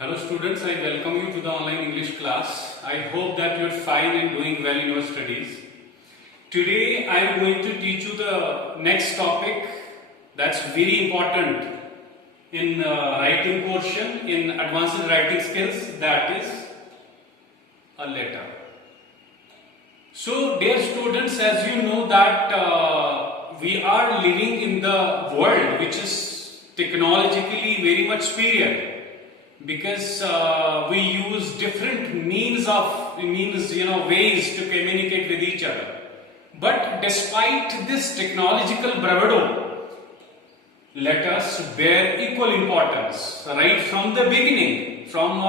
Hello students, I welcome you to the online English class. I hope that you are fine and doing well in your studies. Today I am going to teach you the next topic that's very important in writing portion, in advanced writing skills, that is a letter. So dear students, as you know that we are living in the world which is technologically very much superior. Because we use different ways to communicate with each other. But despite this technological bravado, letters bear equal importance. Right from the beginning, from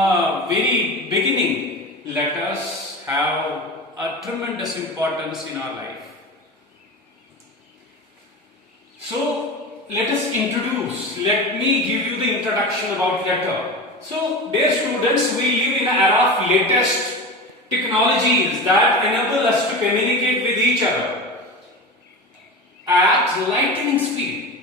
very beginning, letters have a tremendous importance in our life. So let me give you the introduction about letter. So, dear students, we live in an era of latest technologies that enable us to communicate with each other at lightning speed,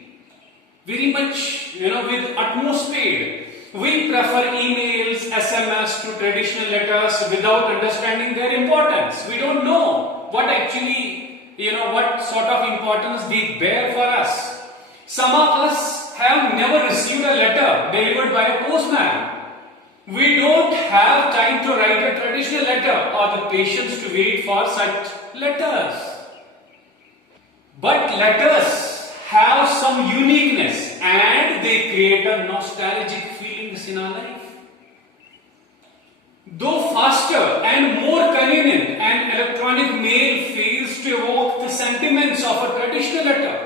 very much, with utmost speed. We prefer emails, SMS to traditional letters without understanding their importance. We don't know what actually, what sort of importance they bear for us. Some of us have never received a letter delivered by a postman. We don't have time to write a traditional letter or the patience to wait for such letters. But letters have some uniqueness and they create a nostalgic feelings in our life. Though faster and more convenient, an electronic mail fails to evoke the sentiments of a traditional letter.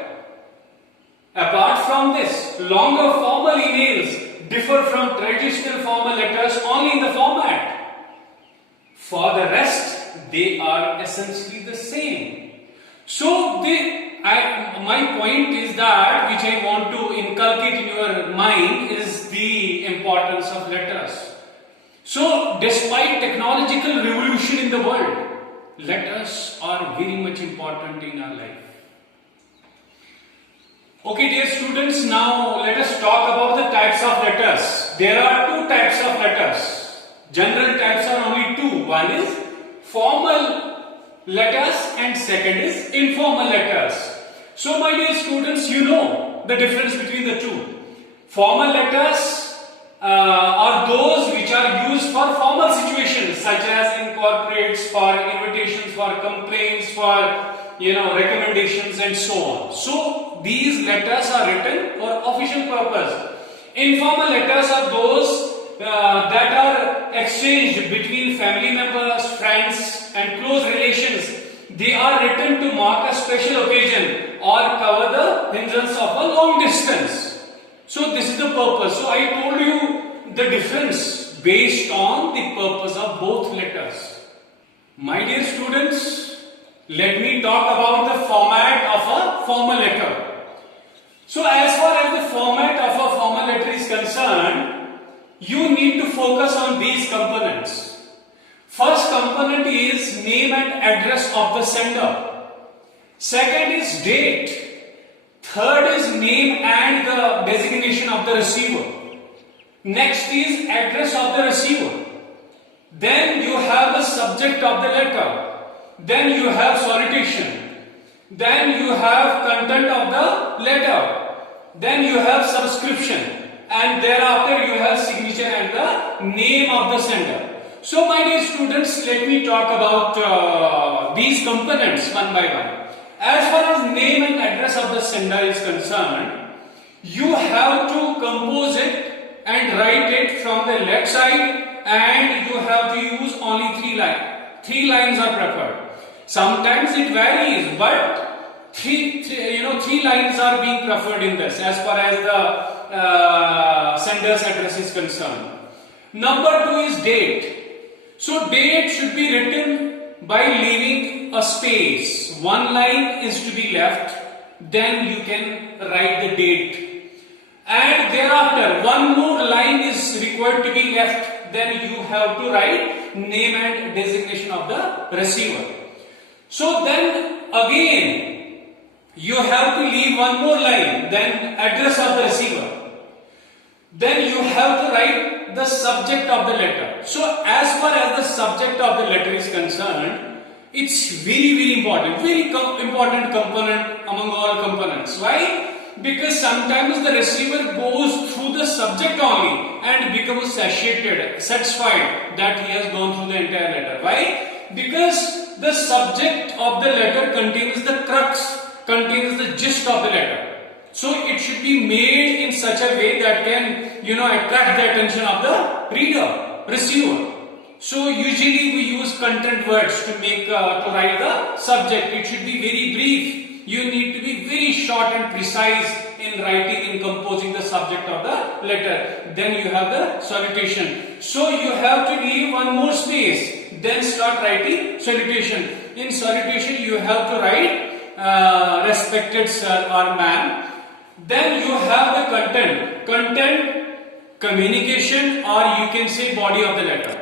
Apart from this, longer formal emails differ from traditional formal letters only in the format. For the rest, they are essentially the same. So, my point is that, which I want to inculcate in your mind, is the importance of letters. So, despite technological revolution in the world, letters are very much important in our life. Okay, dear students, now let us talk about the types of letters. There are two types of letters. General types are only two. One is formal letters and second is informal letters. So, my dear students, you know the difference between the two. Formal letters are those which are used for formal situations such as in corporates, for invitations, for complaints, for recommendations and so on. So, these letters are written for official purpose. Informal letters are those that are exchanged between family members, friends and close relations. They are written to mark a special occasion or cover the hindrance of a long distance. So, this is the purpose. So, I told you the difference based on the purpose of both letters. My dear students, let me talk about the format of a formal letter. So, as far as the format of a formal letter is concerned, you need to focus on these components. First component is name and address of the sender. Second is date. Third is name and the designation of the receiver. Next is address of the receiver. Then you have the subject of the letter. Then you have salutation. Then you have content of the letter. Then you have subscription. And thereafter you have signature and the name of the sender. So, my dear students, let me talk about these components one by one. As far as name and address of the sender is concerned, you have to compose it and write it from the left side, and you have to use only 3 lines. 3 lines are preferred. Sometimes it varies, but three lines are being preferred in this as far as the sender's address is concerned. Number 2 is date. So, date should be written by leaving a space. 1 line is to be left, then you can write the date. And thereafter, 1 more line is required to be left, then you have to write name and designation of the receiver. So, then again, you have to leave 1 more line, then address of the receiver. Then you have to write the the subject of the letter. So as far as the subject of the letter is concerned, it's very important, important component among all components. Why? Because sometimes the receiver goes through the subject only and becomes satisfied that he has gone through the entire letter. Why? Because the subject of the letter contains the crux, contains the gist of the letter. So it should be made in such a way that can, attract the attention of the reader, receiver. So usually we use content words to write the subject. It should be very brief. You need to be very short and precise in writing and composing the subject of the letter. Then you have the salutation. So you have to leave one more space. Then start writing salutation. In salutation you have to write respected sir or ma'am. Then you have the content, communication, or you can say body of the letter.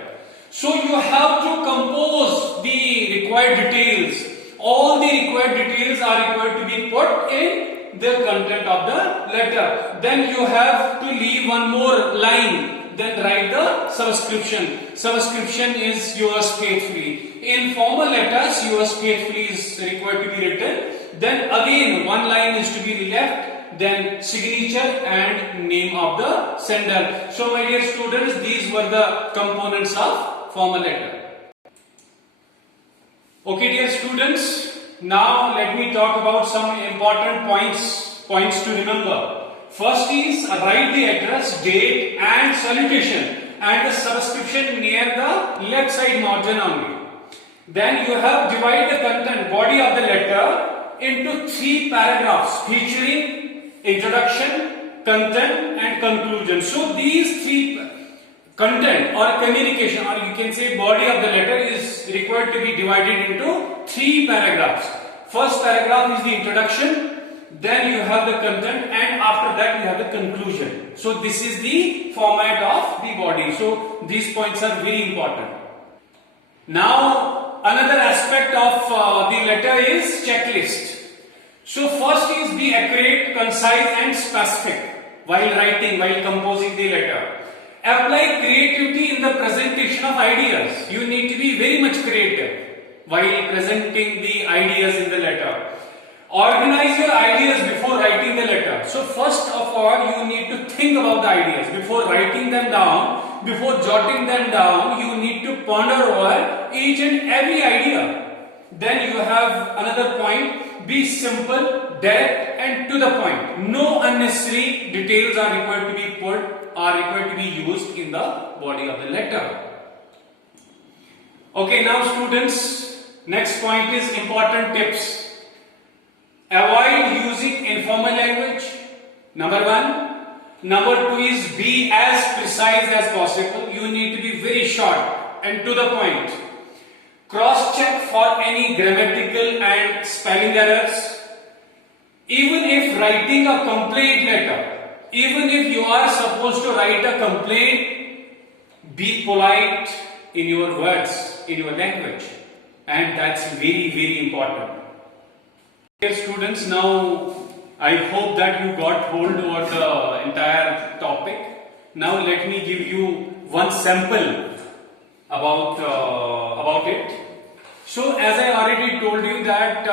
So you have to compose the required details. All the required details are required to be put in the content of the letter. Then you have to leave one more line. Then write the subscription. Subscription is yours faithfully. In formal letters, yours faithfully is required to be written. Then again, one line is to be left. Then signature and name of the sender. So my dear students, these were the components of formal letter. Okay dear students, now let me talk about some important points to remember. First is write the address, date and salutation and the subscription near the left side margin only. Then you have divide the content, body of the letter into 3 paragraphs featuring introduction, content and conclusion. So these 3 content or communication, or you can say body of the letter, is required to be divided into 3 paragraphs. First paragraph is the introduction, then you have the content, and after that you have the conclusion. So this is the format of the body. So these points are very important. Now another aspect of the letter is checklist. So first is be accurate, concise and specific while writing, while composing the letter. Apply creativity in the presentation of ideas. You need to be very much creative while presenting the ideas in the letter. Organize your ideas before writing the letter. So first of all, you need to think about the ideas before writing them down, before jotting them down. You need to ponder over each and every idea. Then you have another point, be simple, direct and to the point. No unnecessary details are required to be used in the body of the letter. Okay, now students, next point is important tips. Avoid using informal language, number 1. Number 2 is be as precise as possible. You need to be very short and to the point. Cross-check for any grammatical and spelling errors. Even if writing a complaint letter, even if you are supposed to write a complaint, be polite in your words, in your language, and that's very important. Dear students, now I hope that you got hold over the entire topic. Now let me give you one sample about it. So as I already told you that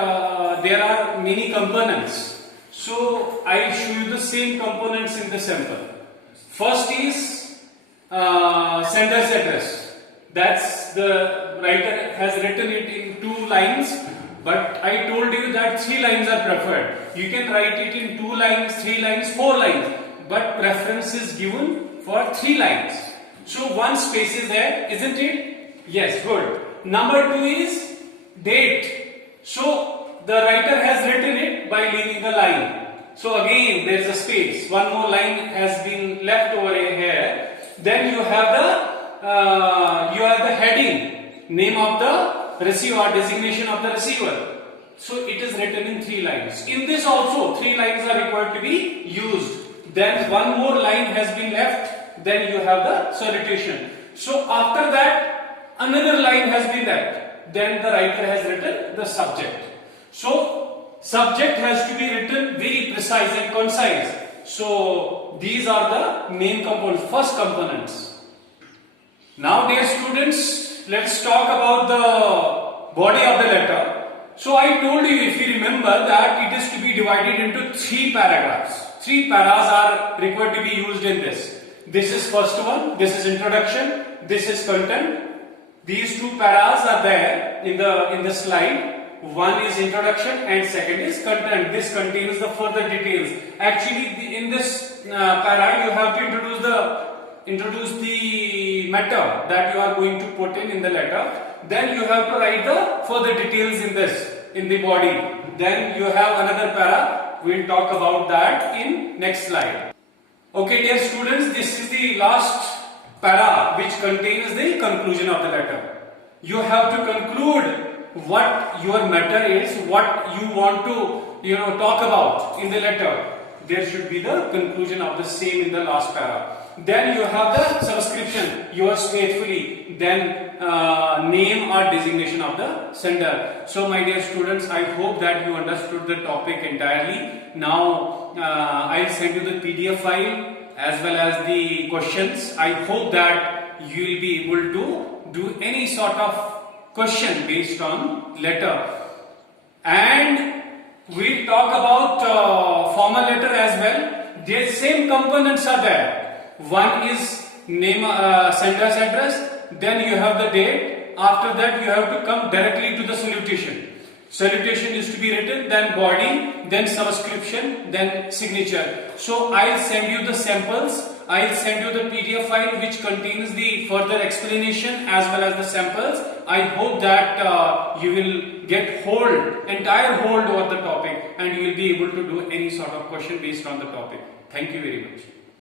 there are many components. So I show you the same components in the sample. First is sender's address. That's the writer has written it in 2 lines, but I told you that 3 lines are preferred. You can write it in 2 lines, 3 lines, 4 lines, but preference is given for 3 lines. So 1 space is there, isn't it? Yes, good. Number 2 is date. So the writer has written it by leaving a line. So again there is a space. 1 more line has been left over here. Then you have the heading, name of the receiver, designation of the receiver. So it is written in 3 lines. In this also 3 lines are required to be used. Then 1 more line has been left. Then you have the salutation. So after that another line has been left. Then the writer has written the subject. So subject has to be written very precise and concise. So these are the main components, first components. Now dear students, let's talk about the body of the letter. So I told you, if you remember, that it is to be divided into 3 paragraphs. 3 paras are required to be used in this. This is first one, this is introduction, this is content. These 2 paras are there in the slide. One is introduction and second is content. This contains the further details. Actually, in this para, you have to introduce the matter that you are going to put in the letter. Then you have to write the further details in the body. Then you have another para. We'll talk about that in next slide. Okay, dear students, this is the last para which contains the conclusion of the letter. You have to conclude what your matter is, what you want to talk about in the letter. There should be the conclusion of the same in the last para. Then you have the subscription, yours faithfully, then name or designation of the sender. So my dear students, I hope that you understood the topic entirely. Now I'll send you the PDF file as well as the questions. I hope that you will be able to do any sort of question based on letter. And we'll talk about formal letter as well. The same components are there. One is name, sender's address, then you have the date. After that you have to come directly to the salutation. Salutation is to be written, then body, then subscription, then signature. So I'll send you the samples. I'll send you the PDF file which contains the further explanation as well as the samples. I hope that you will get entire hold over the topic, and you will be able to do any sort of question based on the topic. Thank you very much.